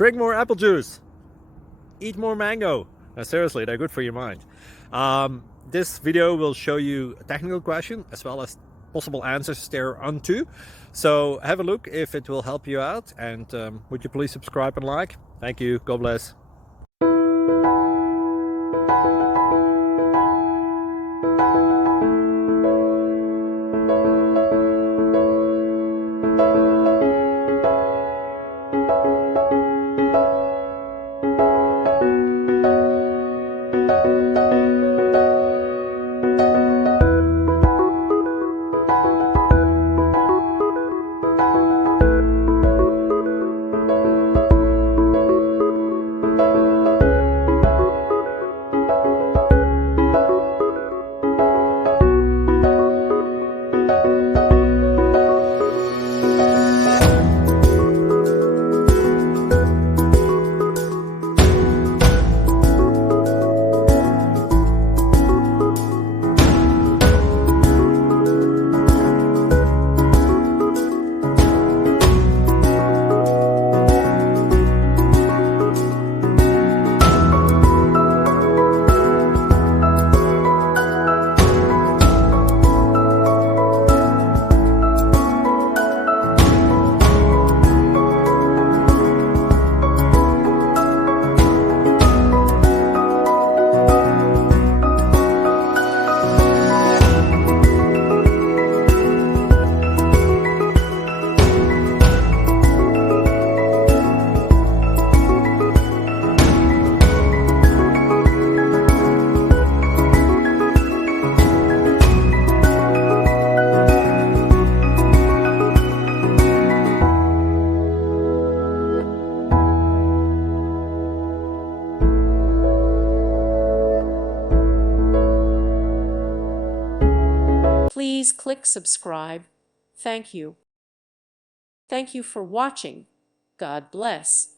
Drink more apple juice. Eat more mango. Seriously, they're good for your mind. This video will show you a technical question as well as possible answers thereunto. So have a look if it will help you out, and would you please subscribe and like? Thank you. God bless. Please click subscribe. Thank you. Thank you for watching. God bless.